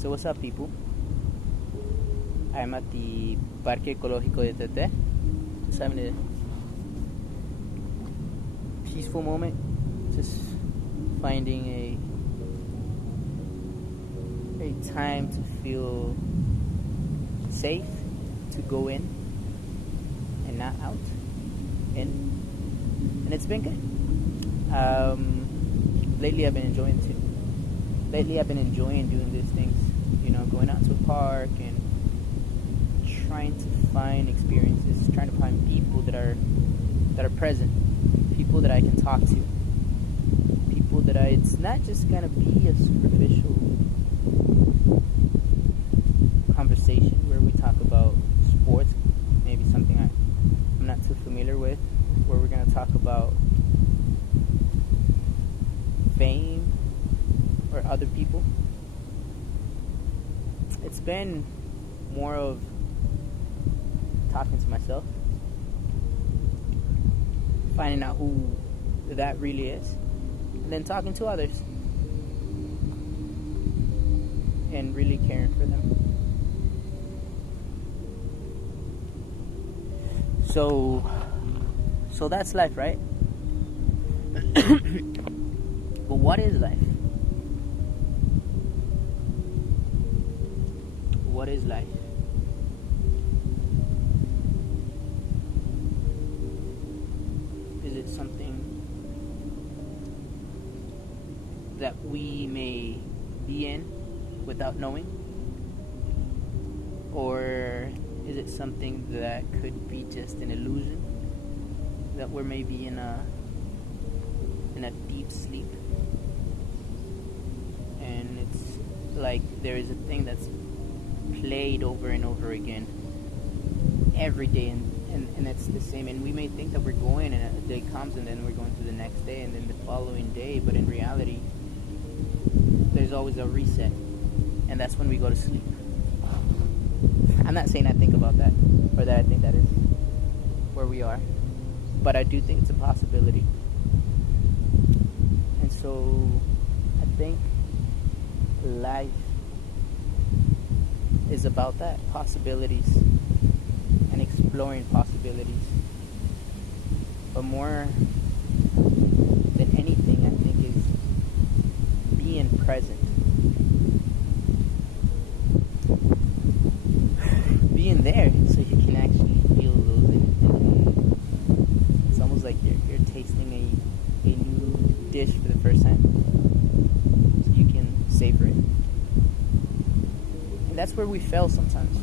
So what's up, people? I'm at the Parque Ecológico de Tete, just having a peaceful moment, just finding a time to feel safe, to go in and not out, and it's been good. Lately I've been enjoying too. Lately I've been enjoying doing these things, going out to a park and trying to find experiences, trying to find people that are present, people that I can talk to, people that it's not just gonna be a superficial conversation where we talk about sports, maybe something I'm not too familiar with, where we're gonna talk about fame or other people. It's been more of talking to myself, finding out who that really is, and then talking to others and really caring for them. So that's life, right? But what is life? What is life? Is it something that we may be in without knowing? Or is it something that could be just an illusion? That we're maybe in a deep sleep? And it's like there is a thing that's played over and over again every day, and it's the same, and we may think that we're going and a day comes and then we're going to the next day and then the following day, but in reality there's always a reset, and that's when we go to sleep. I'm not saying I think about that or that I think that is where we are, but I do think it's a possibility. And so I think life is about that, possibilities and exploring possibilities. But more than anything, I think, is being present. Being there so you can actually feel those, and it's almost like you're tasting a new dish for the first time, so you can savor it. And that's where we fail sometimes,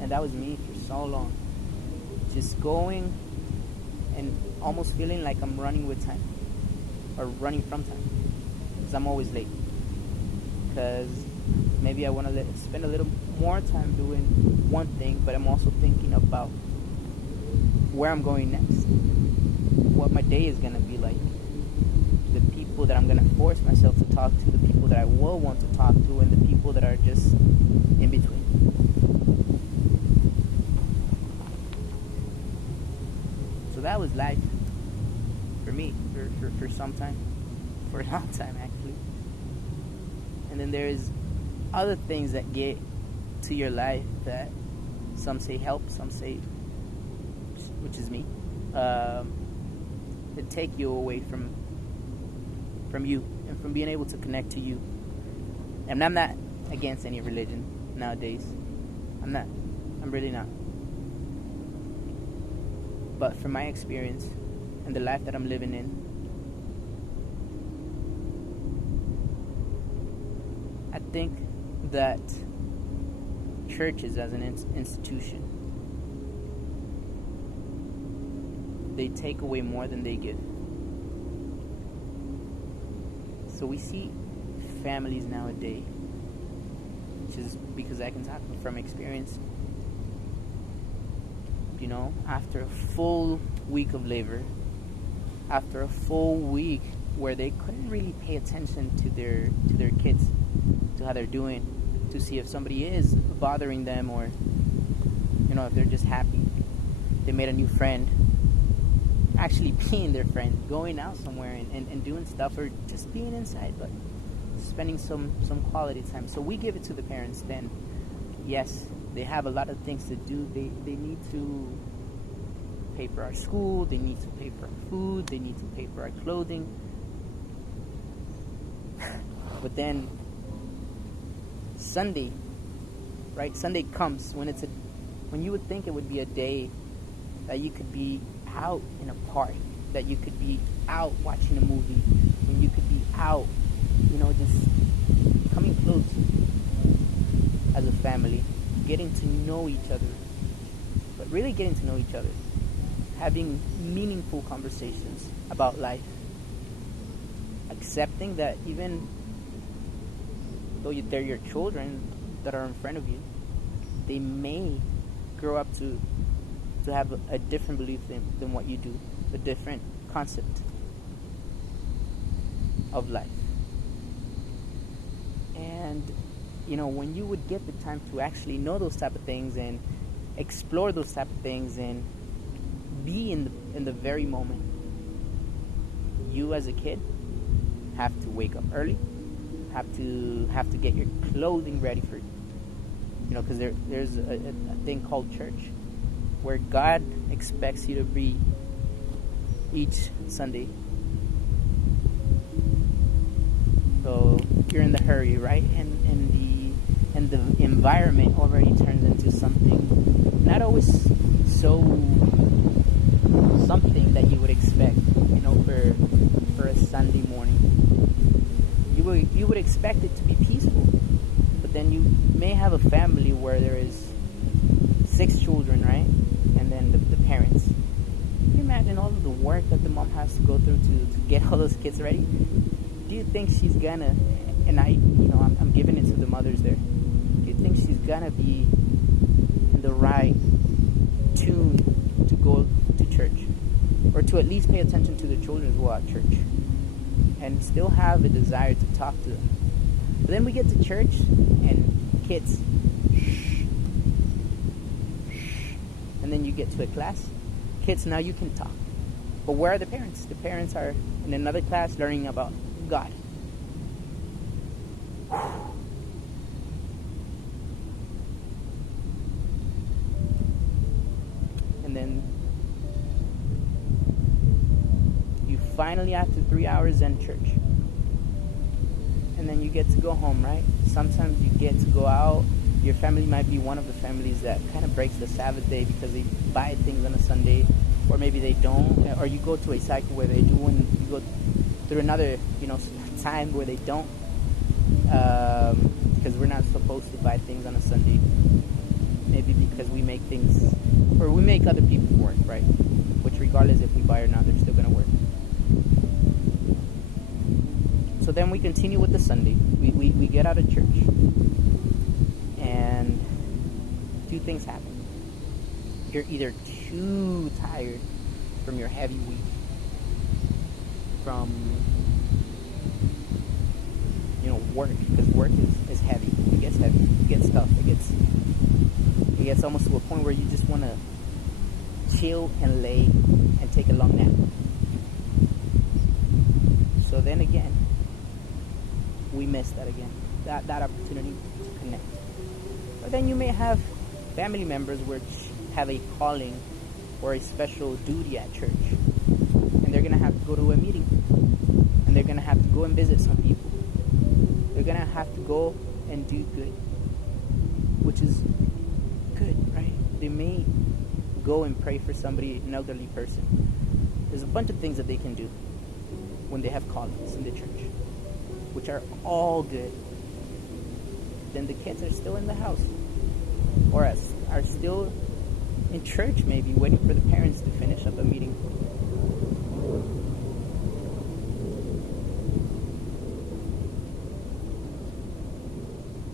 and that was me for so long, just going and almost feeling like I'm running with time or running from time, because I'm always late, because maybe I want to spend a little more time doing one thing, but I'm also thinking about where I'm going next, what my day is going to be like, the people that I'm going to force myself to talk to, the people that I will want to talk to, and the people that are just in between. So that was life for me for some time, for a long time actually. And then there's other things that get to your life that some say help, some say, which is me, that take you away from you and from being able to connect to you. And I'm not against any religion nowadays. I'm really not. But from my experience and the life that I'm living in, I think that churches as an institution, they take away more than they give. So we see families nowadays, which is because I can talk from experience, after a full week of labor, after a full week where they couldn't really pay attention to their kids, to how they're doing, to see if somebody is bothering them, or if they're just happy, they made a new friend, actually being their friend, going out somewhere and doing stuff, or just being inside, but spending some quality time. So we give it to the parents. Then, yes, they have a lot of things to do. They need to pay for our school. They need to pay for our food. They need to pay for our clothing. But then Sunday, right? Sunday comes when you would think it would be a day that you could be out in a park, that you could be out watching a movie, when you could be out, just coming close as a family, getting to know each other, but really getting to know each other, having meaningful conversations about life, accepting that even though they're your children that are in front of you, they may grow up to have a different belief than what you do, a different concept of life. And when you would get the time to actually know those type of things and explore those type of things and be in the very moment, you as a kid have to wake up early, have to get your clothing ready for because there's a thing called church where God expects you to be each Sunday. So you're in the hurry, right? And the environment already turns into something not always so something that you would expect, for a Sunday morning. You would expect it to be peaceful, but then you may have a family where there is 6 children, right? And then the parents. Can you imagine all of the work that the mom has to go through to get all those kids ready? Do you think she's gonna, and I'm giving it to the mothers there, do you think she's gonna be in the right tune to go to church? Or to at least pay attention to the children as well at church? And still have a desire to talk to them. But then we get to church and kids. And then you get to a class. Kids, now you can talk. But where are the parents? The parents are in another class learning about God. And then you finally, after 3 hours, in church. And then you get to go home, right? Sometimes you get to go out. Your family might be one of the families that kind of breaks the Sabbath day because they buy things on a Sunday, or maybe they don't, or you go to a cycle where they do, and you go through another, time where they don't, because we're not supposed to buy things on a Sunday. Maybe because we make things, or we make other people work, right? Which, regardless if we buy or not, they're still going to work. So then we continue with the Sunday. We get out of church. And 2 things happen. You're either too tired from your heavy week, from work, because work is heavy. It gets heavy. It gets tough. It gets almost to a point where you just want to chill and lay and take a long nap. So then again, we miss that again. That opportunity to connect. But then you may have family members which have a calling or a special duty at church, and they're gonna have to go to a meeting, and they're gonna have to go and visit some people. They're gonna have to go and do good, which is good, right? They may go and pray for somebody, an elderly person. There's a bunch of things that they can do when they have callings in the church, which are all good. Then the kids are still in the house, or are still in church, maybe waiting for the parents to finish up a meeting.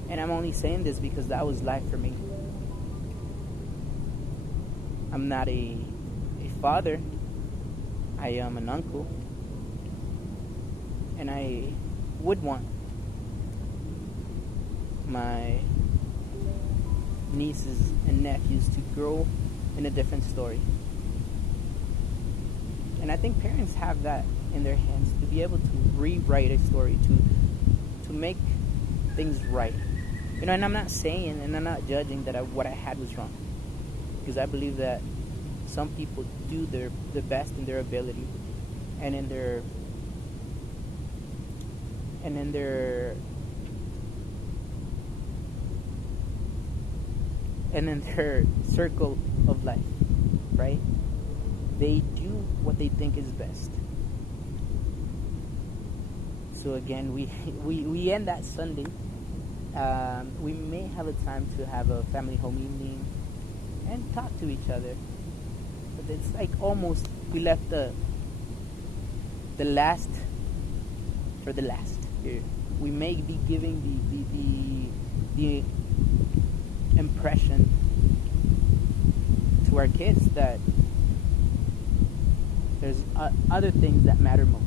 And I'm only saying this because that was life for me. I'm not a father. I am an uncle. And I would want my nieces and nephews to grow in a different story. And I think parents have that in their hands, to be able to rewrite a story, to to make things right. And I'm not saying and I'm not judging that what I had was wrong, because I believe that some people do the best in their ability and in their circle of life, right? They do what they think is best. So again, we end that Sunday. We may have a time to have a family home evening and talk to each other. But it's like almost we left the last for the last. We may be giving the impression to our kids that there's other things that matter most.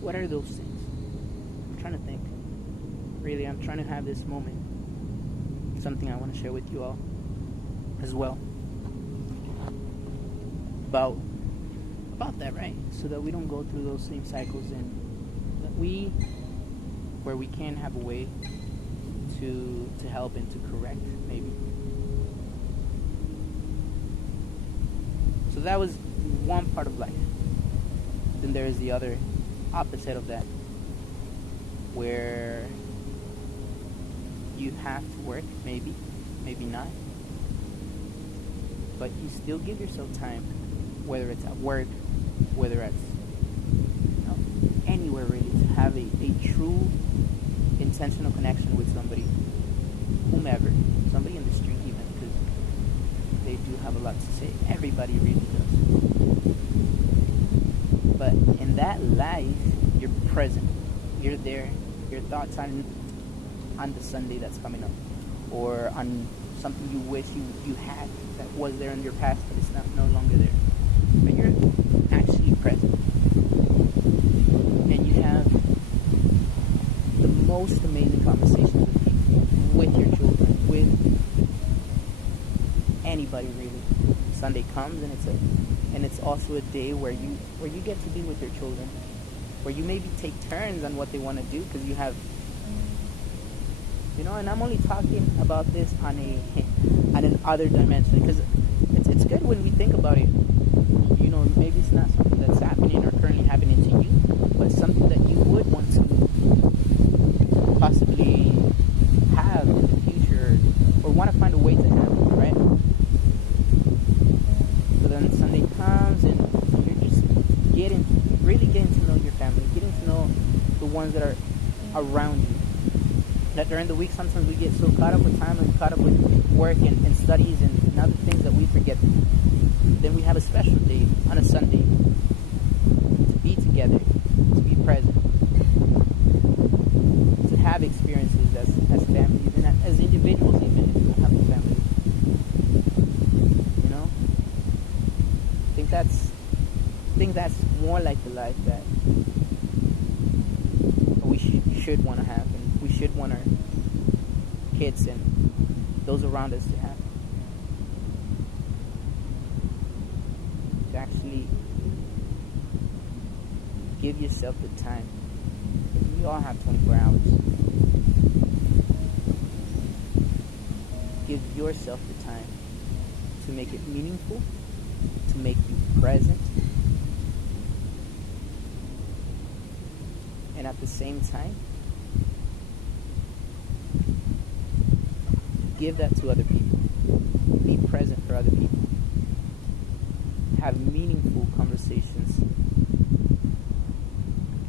What are those things? I'm trying to think. Really, I'm trying to have this moment. Something I want to share with you all as well. About that, right? So that we don't go through those same cycles, and that where we can have a way to help and to correct, maybe. So that was one part of life. Then there is the other opposite of that, where you have to work, maybe not, but you still give yourself time, whether it's at work, whether it's anywhere really, to have a true intentional connection with somebody, whomever, somebody in the street even, because they do have a lot to say. Everybody really does. But in that life, you're present. You're there. Your thoughts on the Sunday that's coming up, or on something you wish you had that was there in your past, but it's no longer there. But you're actually present, and you have the most amazing conversations with people, with your children, with anybody really. Sunday comes, and it's also a day where you get to be with your children, where you maybe take turns on what they want to do, because you have, and I'm only talking about this on an other dimension, because it's good when we think about it. Maybe it's not something that's happening or currently happening to you, but something that you would want to possibly have in the future, or want to find a way to have it, right? So then Sunday comes, and you're just really getting to know your family, getting to know the ones that are around you. That during the week, sometimes we get so caught up with time and caught up with work and studies and other things that we forget. Then we have a special day on a Sunday to be together, to be present, to have experiences as families and as individuals, even if you don't have a family. I think that's more like the life that we should want to have, and we should want our kids and those around us to have. To actually give yourself the time. We all have 24 hours. Give yourself the time to make it meaningful, to make you present, and at the same time, give that to other people. Be present for other people. Have meaningful conversations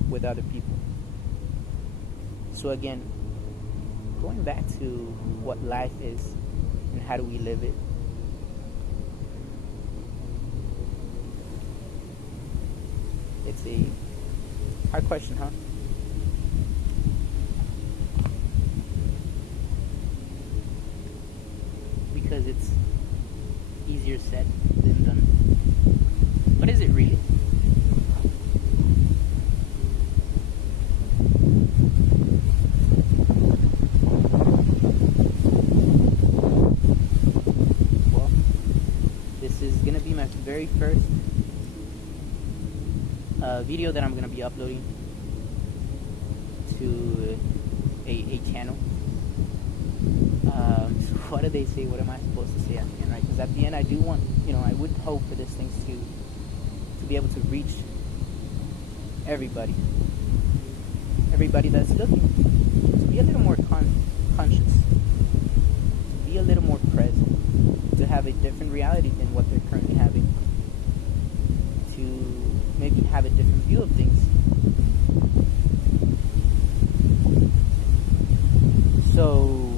with other people. So again, going back to what life is and how do we live it. It's a hard question, huh? Because it's easier said than done. But is it really? very first video that I'm gonna be uploading to a channel. So what do they say? What am I supposed to say at the end, right? Because at the end, I do want, I would hope for this thing to be able to reach everybody that's looking, to be a little more conscious, to be a little more present, to have a different reality than what they're currently having, to maybe have a different view of things. So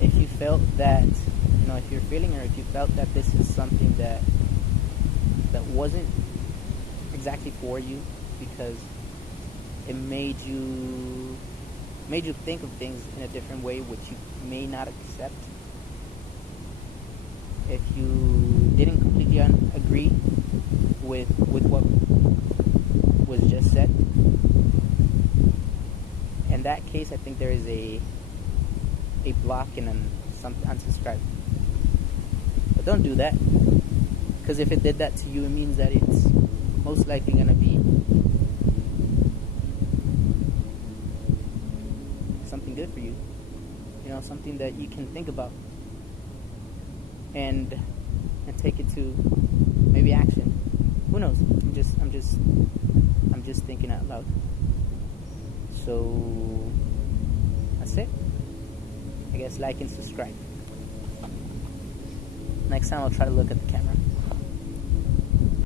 if you felt that, if you're feeling, or if you felt that this is something that wasn't exactly for you, because it made you think of things in a different way, which you may not accept, if you didn't completely agree with what was just said, in that case, I think there is a block and some unsubscribe. But don't do that, because if it did that to you, it means that it's most likely going to be something good for you, something that you can think about and take it to maybe action. Who knows? I'm just thinking out loud. So that's it. I guess like and subscribe. Next time I'll try to look at the camera.